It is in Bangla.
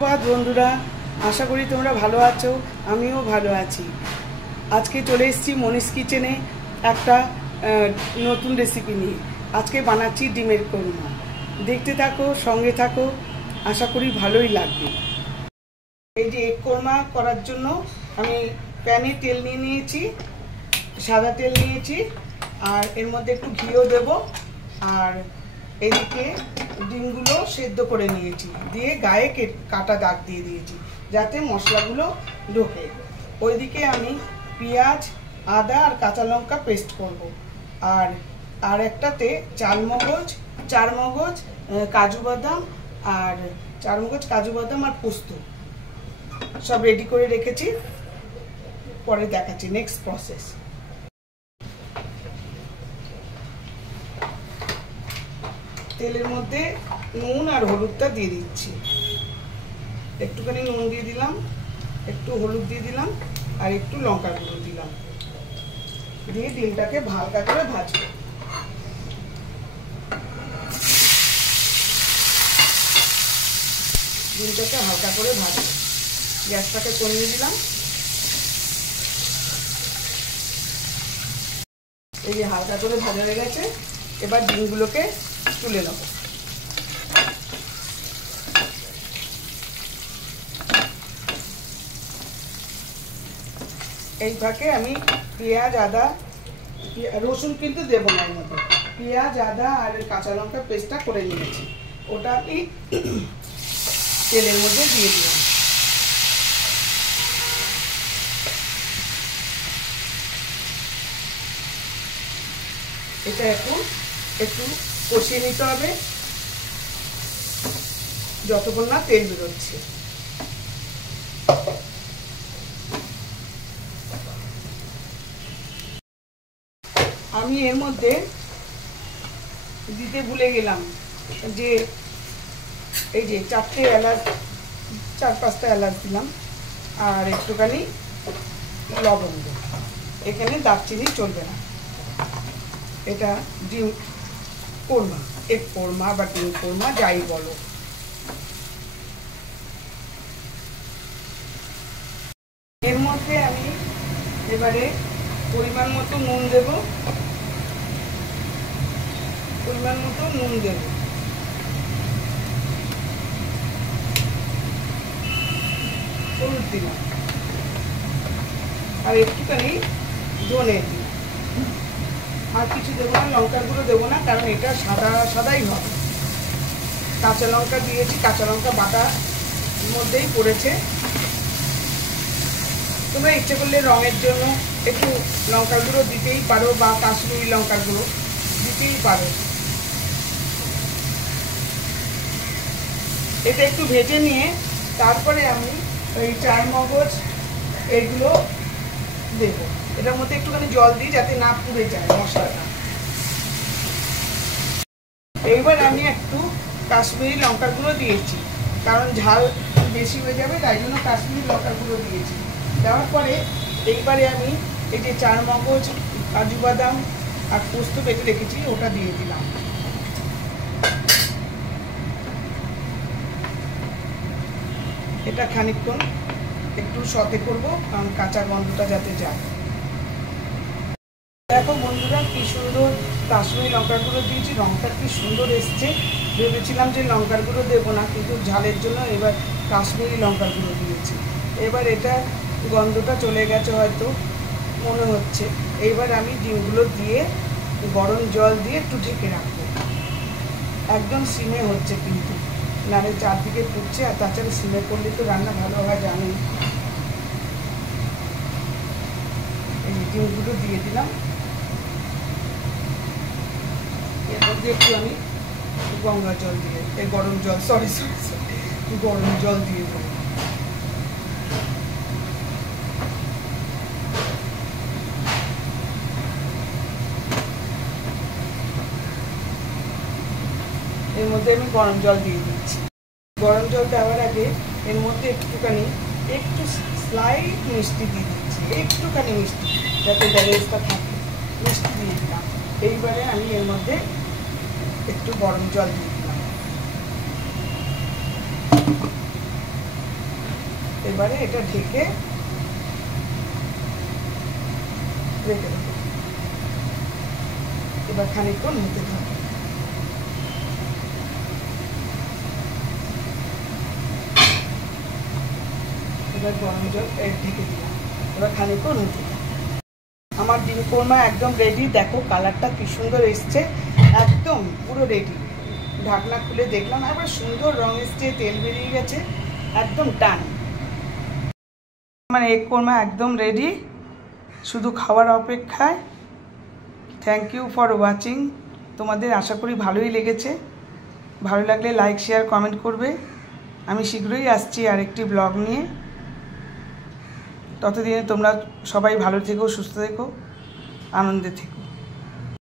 বন্ধুরা, আশা করি তোমরা ভালো আছো। আমিও ভালো আছি। আজকে চলে এসেছি মনীষ কিচেনে একটা নতুন রেসিপি নিয়ে। আজকে বানাচ্ছি ডিমের কোরমা। দেখতে থাকো, সঙ্গে থাকো, আশা করি ভালোই লাগবে। এই যে এগ কোরমা করার জন্য আমি প্যানে তেল নিয়ে নিয়েছি, সাদা তেল নিয়েছি, আর এর মধ্যে একটু ঘিও দেব। আর এদিকে ডিমগুলো সেদ্ধ করে নিয়েছি, দিয়ে গায়ে কাটা দাগ দিয়ে দিয়েছি যাতে মশলাগুলো ঢোকে। ওইদিকে আমি পেঁয়াজ, আদা আর কাঁচা লঙ্কা পেস্ট করব। আর একটাতে চারমগজ, কাজু বাদাম আর পোস্ত সব রেডি করে রেখেছি। পরে দেখাচ্ছি নেক্সট প্রসেস। তেলের মধ্যে নুন আর হলুদটা দিয়ে দিচ্ছি। একটুখানি নুন দিয়ে দিলাম, একটু হলুদ দিয়ে দিলাম, আর একটু লঙ্কার গুঁড়ো দিলাম। দিয়ে ডিমটাকে হালকা করে ভাজবো। ডিমটাকে হালকা করে ভাজবো। গ্যাসটাকে কমিয়ে দিলাম। এই যে হালকা করে ভাজা হয়ে গেছে। এবার ডিমগুলোকে তুলে নেব। এই ফাঁকে আমি পেঁয়াজ, আদা, রসুন কিন্তু দেবো না, এর মধ্যে পেঁয়াজ, আদা আর কাঁচা লঙ্কা পেস্টটা করে নিয়েছি, ওটা আমি তেলের মধ্যে দিয়ে দিলাম। এটা একটু কষিয়ে নিতে হবে যতক্ষণ না তেল বেরোচ্ছে। আমি এর মধ্যে দিতে ভুলে গেলাম যে এই যে 4-5টা এলাচ দিলাম, আর একটুখানি লবঙ্গ। এখানে দারচিনি চলবে না। এটা ডিম কোরমা, এগ কোরমা বা ডিম কোরমা যাই বলো। এর মধ্যে আমি এবারে পরিমাণ মতো নুন দেব, হলুদ দিলাম, আর একটুখানি ধনে দিলাম। আর কিছু দেবো না, লঙ্কার গুঁড়ো দেবো না, কারণ এটা সাদাই হবে। কাঁচা লঙ্কা দিয়েছি, কাঁচা লঙ্কা বাটার মধ্যেই পড়েছে। তোমরা ইচ্ছে করলে রঙের জন্য একটু লঙ্কার গুঁড়ো দিতেই পারো, বা কাশ্মীরি লঙ্কার গুঁড়ো দিতেই পারো। এটা একটু ভেজে নিয়ে তারপরে আমি ওই চারমগজ এগুলো দেবো। এটার মধ্যে একটুখানি জল দিই যাতে না পুড়ে যায় মশলাটা। এইবার আমি একটু কাশ্মীরি লঙ্কার গুঁড়ো দিয়েছি, কারণ ঝাল বেশি হয়ে যাবে, তাই জন্য কাশ্মীরি লঙ্কার গুঁড়ো দিয়েছি। দেওয়ার পরে এইবারে আমি এই যে চারমগজ, কাজু বাদাম আর পোস্ত বেটে রেখেছি ওটা দিয়ে দিলাম। এটা খানিকক্ষণ একটু সতে করব, কারণ কাঁচা গন্ধটা যাতে যায়। দেখো বন্ধুরা, কি সুন্দর কাশ্মীরি লঙ্কার গুঁড়ো দিয়েছি, রঙটা কি সুন্দর এসছে। ভেবেছিলাম যে লঙ্কার গুঁড়ো দেবো না, কিন্তু ঝালের জন্য এবার কাশ্মীরি লঙ্কার গুঁড়ো দিয়েছি। এবার এটা গন্ধটা চলে গেছে হয়তো মনে হচ্ছে। এইবার আমি ডিমগুলো দিয়ে গরম জল দিয়ে একটু ঢেকে রাখবো। একদম সিমে হচ্ছে, কিন্তু নাহলে চারদিকে ফুটছে। আর তাছাড়া সিমে করলে তো রান্না ভালো হয়, জানি। এই ডিমগুলো দিয়ে দিলাম। এর মধ্যে একটু আমি গঙ্গা জল দিয়ে গরম জল দিয়ে দেবো। এর মধ্যে আমি গরম জল দিয়ে দিচ্ছি। গরম জল দেওয়ার আগে এর মধ্যে একটু স্লাইট মিষ্টি দিয়ে দিচ্ছি, একটুখানি মিষ্টি, যাতে ব্যালেন্সটা থাকে। মিষ্টি দিয়ে দিলাম। এইবারে আমি এর মধ্যে একটু গরম জল দিয়ে দিলাম। এবারে এটা ঢেকে রেখে দেবো। এবার খানিকক্ষণ হতে থাকবে। এবার গরম জল ঢেকে দিলাম, এবার খানিকক্ষণ হতে থাকবে। আমার ডিম কোরমা একদম রেডি। দেখো কালারটা কি সুন্দর এসছে, একদম পুরো রেডি। ঢাকনা খুলে দেখলাম, একবার সুন্দর রং এসছে, তেল বেরিয়ে গেছে, একদম টান। আমার এগ কোরমা একদম রেডি, শুধু খাওয়ার অপেক্ষায়। Thank you for watching. তোমাদের আশা করি ভালোই লেগেছে। ভালো লাগলে লাইক, শেয়ার, কমেন্ট করবে। আমি শীঘ্রই আসছি আরেকটি ব্লগ নিয়ে। ততদিনে তোমরা সবাই ভালো থেকো, সুস্থ থেকো, আনন্দে থেকো।